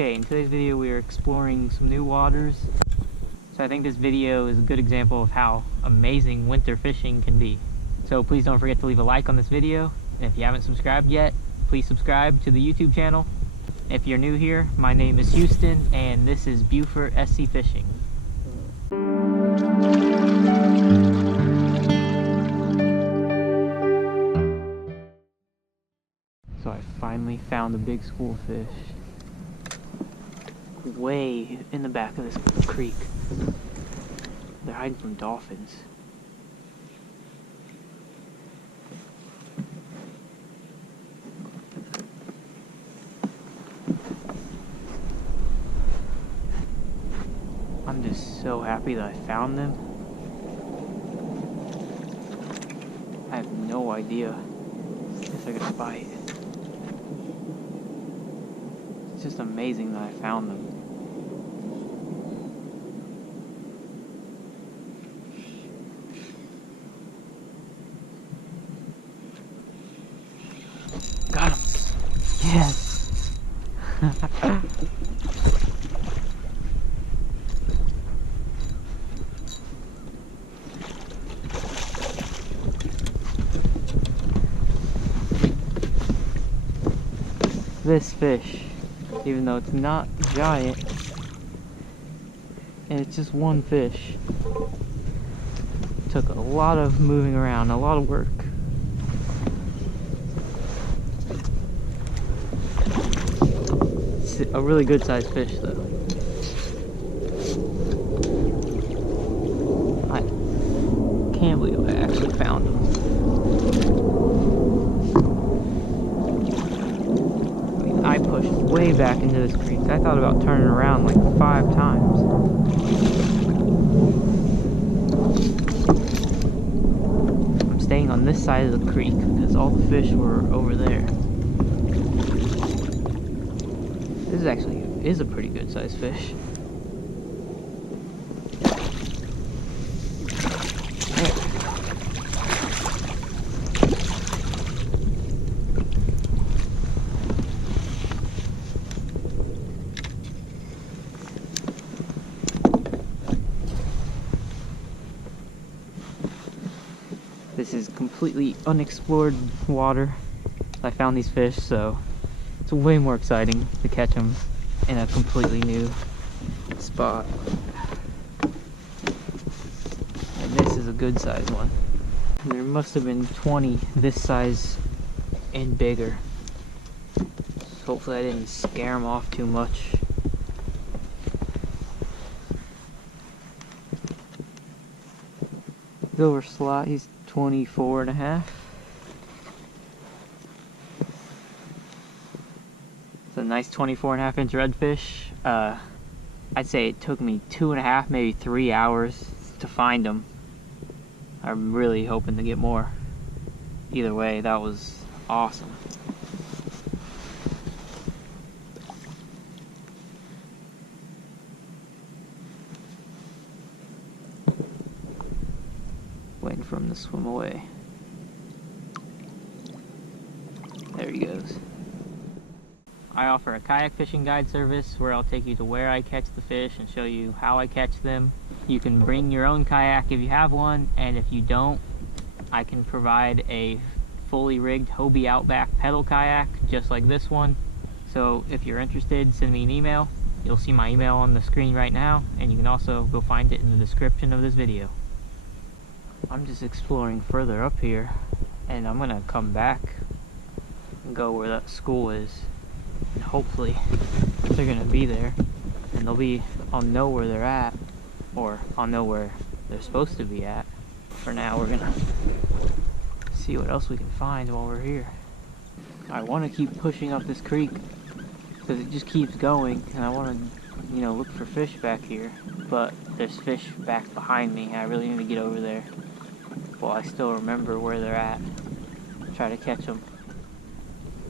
Okay, in today's video we are exploring some new waters. So I think this video is a good example of how amazing winter fishing can be. So please don't forget to leave a like on this video. And if you haven't subscribed yet, please subscribe to the YouTube channel. If you're new here, my name is Houston and this is Beaufort SC Fishing. So I finally found a big school fish. Way in the back of this creek. They're hiding from dolphins. I'm just so happy that I found them. I have no idea if they're gonna bite. It's just amazing that I found them. Got him! Yes! This fish, even though it's not giant, and it's just one fish, took a lot of moving around, a lot of work. It's a really good sized fish though. I can't believe I actually found him. I pushed way back into this creek. I thought about turning around like 5 times. I'm staying on this side of the creek because all the fish were over there. This is a pretty good sized fish. This is completely unexplored water. I found these fish, so it's way more exciting to catch them in a completely new spot. And this is a good sized one. And there must have been 20 this size and bigger. So hopefully I didn't scare them off too much. Silver slot, he's 24 and a half. It's a nice 24.5 inch redfish. I'd say it took me 2.5, maybe 3 hours to find them. I'm really hoping to get more. Either way, that was awesome. Waiting for him to swim away. There he goes. I offer a kayak fishing guide service where I'll take you to where I catch the fish and show you how I catch them. You can bring your own kayak if you have one, and if you don't, I can provide a fully rigged Hobie Outback pedal kayak just like this one. So if you're interested, send me an email. You'll see my email on the screen right now, and you can also go find it in the description of this video. I'm just exploring further up here, and I'm gonna come back and go where that school is, and hopefully they're gonna be there, and I'll know where they're at, or I'll know where they're supposed to be at. For now, we're gonna see what else we can find while we're here. I want to keep pushing up this creek because it just keeps going, and I want to, look for fish back here, but there's fish back behind me. I really need to get over there. Well, I still remember where they're at. Try to catch them.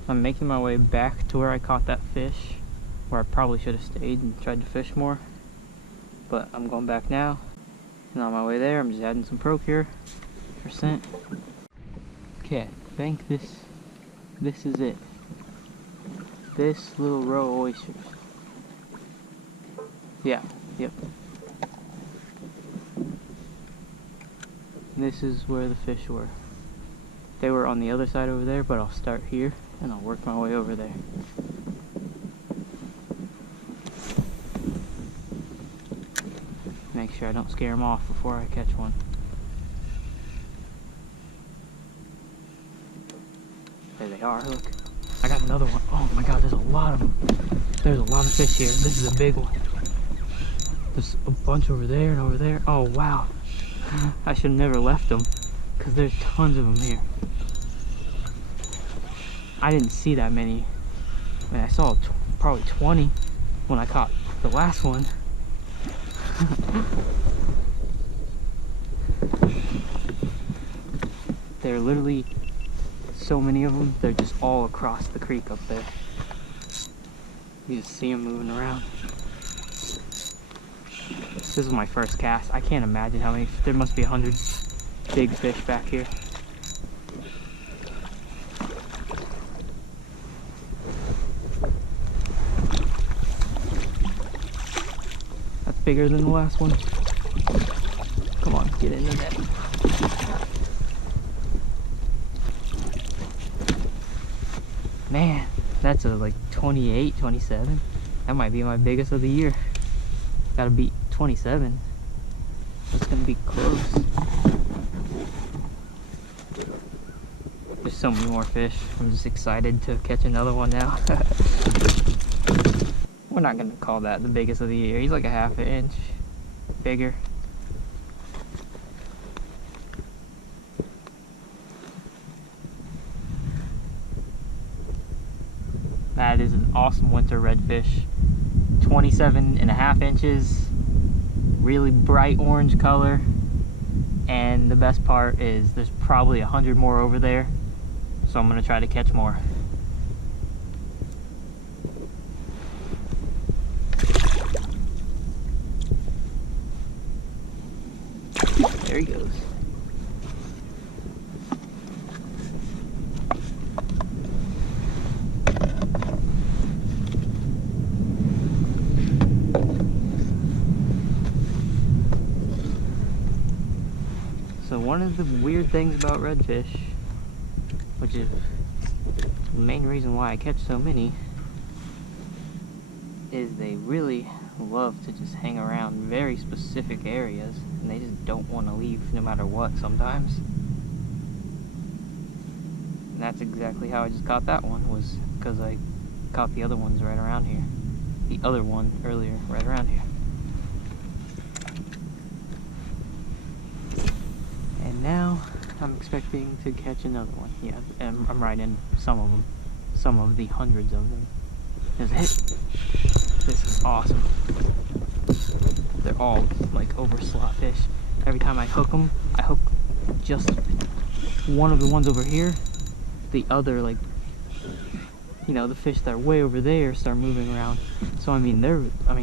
I'm making my way back to where I caught that fish, where I probably should have stayed and tried to fish more. But I'm going back now, and on my way there, I'm just adding some Procure for scent. Okay, I think this is it. This little row of oysters. Yeah, yep. This is where the fish were. They were on the other side over there, but I'll start here and I'll work my way over there. Make sure I don't scare them off before I catch one. There they are, look. I got another one. Oh my god, there's a lot of them. There's a lot of fish here. This is a big one. There's a bunch over there and over there. Oh wow. I should have never left them because there's tons of them here. I didn't see that many. I mean, I saw probably 20 when I caught the last one. There are literally so many of them. They're just all across the creek up there. You just see them moving around. This is my first cast. I can't imagine how many. There must be 100 big fish back here. That's bigger than the last one. Come on, get in the net. Man, that's a like 28, 27. That might be my biggest of the year. Gotta beat 27. It's gonna be close. There's so many more fish. I'm just excited to catch another one now. We're not gonna call that the biggest of the year. He's like a half an inch bigger. That is an awesome winter redfish. 27.5 inches, really bright orange color, and the best part is there's probably 100 more over there, so I'm gonna try to catch more. There he goes. So one of the weird things about redfish, which is the main reason why I catch so many, is they really love to just hang around very specific areas, and they just don't want to leave no matter what sometimes. And that's exactly how I just caught that one, was because I caught the other ones right around here. The other one earlier, right around here. And now I'm expecting to catch another one. Yeah, and I'm right in some of them. Some of the hundreds of them. There's a hit. This is awesome. They're all like over slot fish. Every time I hook them, I hook just one of the ones over here. The other, like, you know, the fish that are way over there start moving around. So I mean,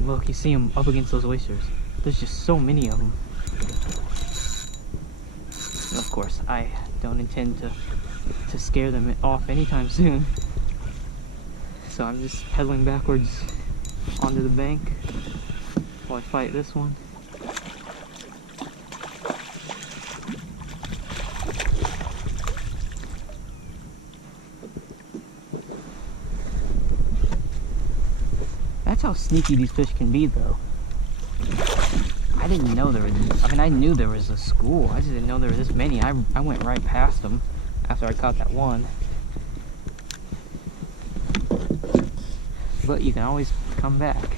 look, you see them up against those oysters. There's just so many of them. And of course, I don't intend to scare them off anytime soon. So I'm just pedaling backwards onto the bank while I fight this one. That's how sneaky these fish can be, though. I didn't know there was, I mean, I knew there was a school. I just didn't know there were this many. I went right past them after I caught that one. But you can always come back.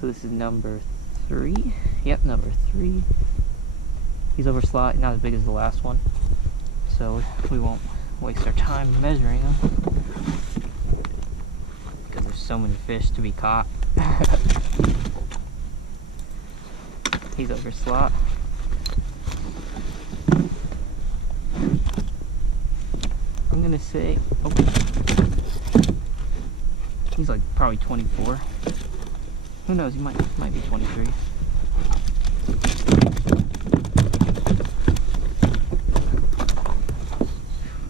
So this is number 3. Yep, number 3. He's over slot, not as big as the last one. So we won't waste our time measuring them, because there's so many fish to be caught. He's over slot. I'm gonna say, oh, he's like probably 24. Who knows? He might be 23.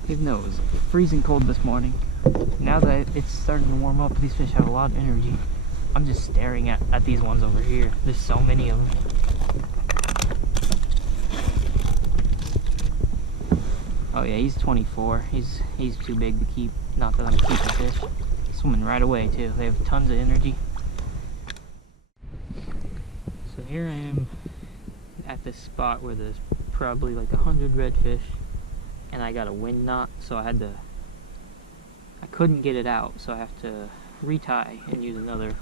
Even though it was freezing cold this morning, Now that it's starting to warm up, these fish have a lot of energy. I'm just staring at these ones over here. There's so many of them. Oh yeah, he's 24. He's too big to keep. Not that I'm keeping fish. He's swimming right away too. They have tons of energy. So here I am at this spot where there's probably like 100 redfish, and I got a wind knot, so I couldn't get it out, so I have to retie and use another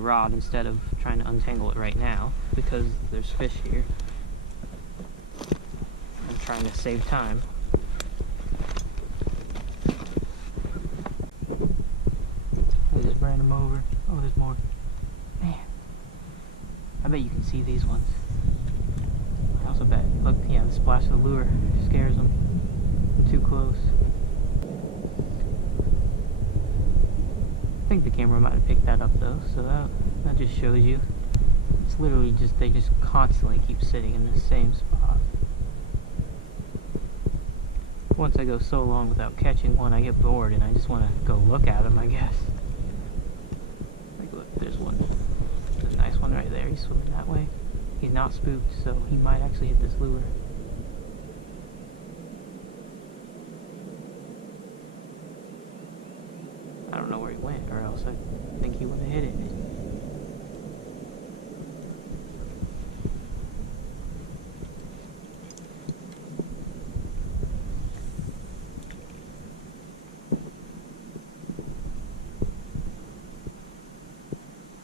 rod instead of trying to untangle it right now because there's fish here. I'm trying to save time. I just ran them over. Oh, there's more. Man, I bet you can see these ones. I also bet, look, yeah, the splash of the lure scares them. I'm too close. I think the camera might have picked that up though, so that just shows you. It's literally just, they just constantly keep sitting in the same spot. Once I go so long without catching one, I get bored and I just want to go look at them, I guess. Like, look, there's one. There's a nice one right there. He's swimming that way. He's not spooked, so he might actually hit this lure. I don't know where he went, or else I think he would have hit it.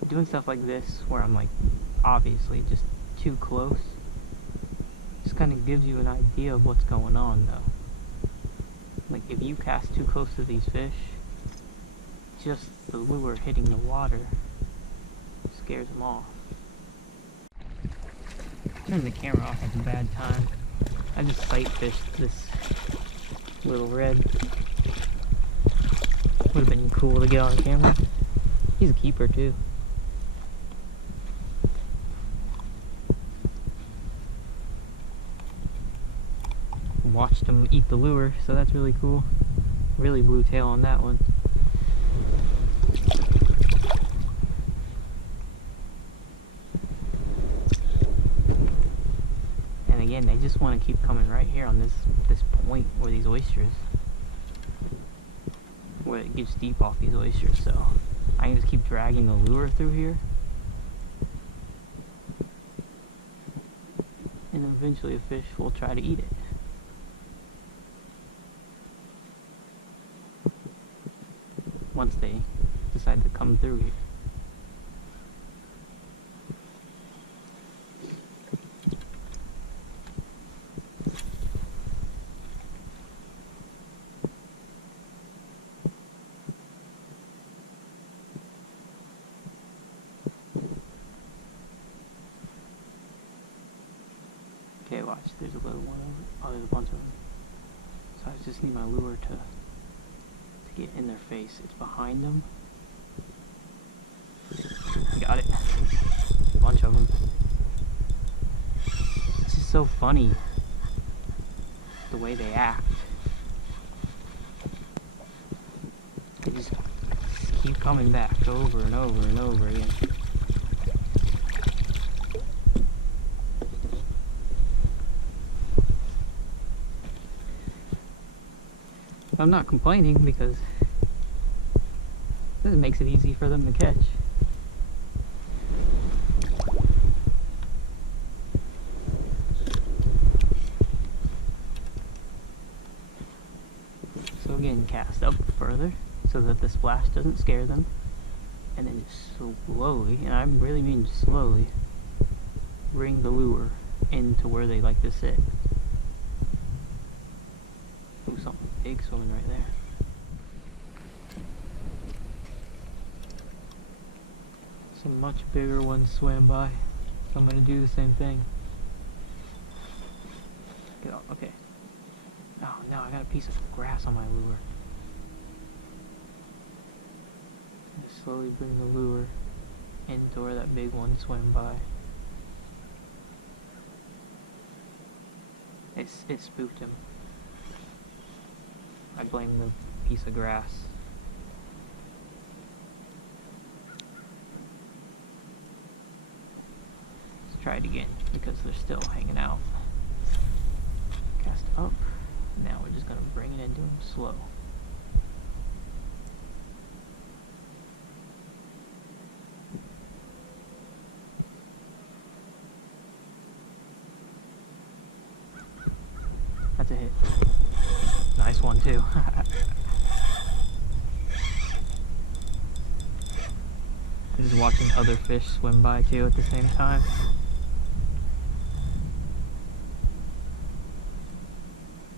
Doing stuff like this, where I'm like obviously just too close, just kind of gives you an idea of what's going on though. Like if you cast too close to these fish, just the lure hitting the water scares them off. Turn the camera off at a bad time. I just sight fished this little red. Would have been cool to get on camera. He's a keeper too. Watched him eat the lure, so that's really cool. Really blue tail on that one. And again, they just want to keep coming right here on this point where these oysters, where it gets deep off these oysters, so I can just keep dragging the lure through here. And eventually a fish will try to eat it. Once they decide to come through here. Okay, watch, there's a little one over. Oh, there's a bunch of them. So I just need my lure to get in their face. It's behind them. Got it. A bunch of them. It's just so funny the way they act. They just keep coming back over and over and over again. I'm not complaining because this makes it easy for them to catch. So again, cast up further so that the splash doesn't scare them, and then just slowly, and I really mean slowly, bring the lure into where they like to sit. Ooh, something big swimming right there. Some much bigger ones swam by, so I'm gonna do the same thing. Get off, okay. Oh, now I got a piece of grass on my lure. Just slowly bring the lure into where that big one swam by. It spooked him. I blame the piece of grass. Let's try it again because they're still hanging out. Cast up. Now we're just going to bring it into them slow. That's a hit. Nice one too. I'm just watching other fish swim by too at the same time.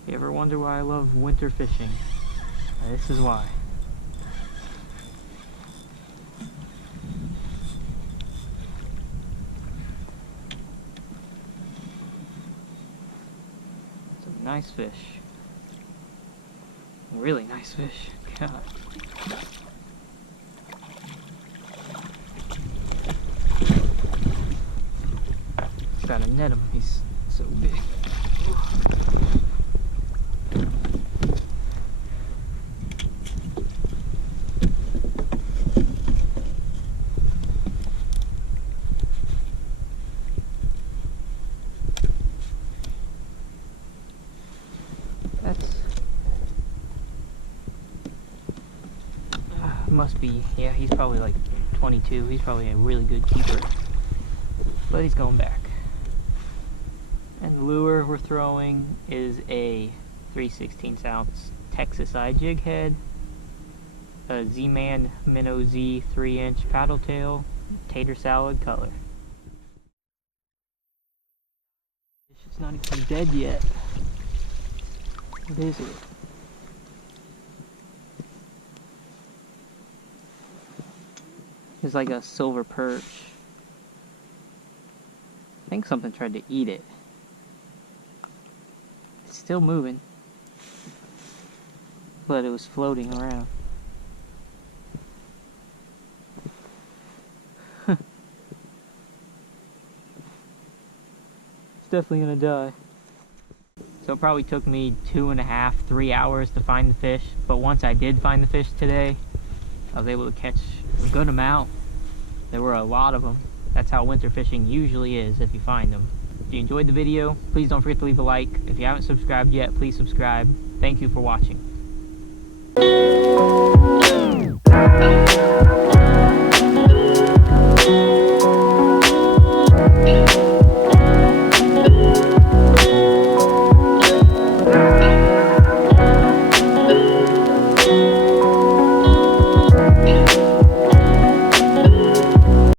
You ever wonder why I love winter fishing? This is why. Some nice fish. Really nice fish. God. Gotta net him. He's so big. Must be, yeah, he's probably like 22. He's probably a really good keeper. But he's going back. And the lure we're throwing is a 3/16 ounce Texas eye jig head, a Z-Man Minnow Z 3-inch paddle tail, tater salad color. It's not even dead yet. What is it? It's like a silver perch. I think something tried to eat it. It's still moving, but it was floating around. It's definitely gonna die. So it probably took me 2.5, 3 hours to find the fish, but once I did find the fish today, I was able to catch a good amount. There were a lot of them. That's how winter fishing usually is if you find them. If you enjoyed the video, please don't forget to leave a like. If you haven't subscribed yet, please subscribe. Thank you for watching.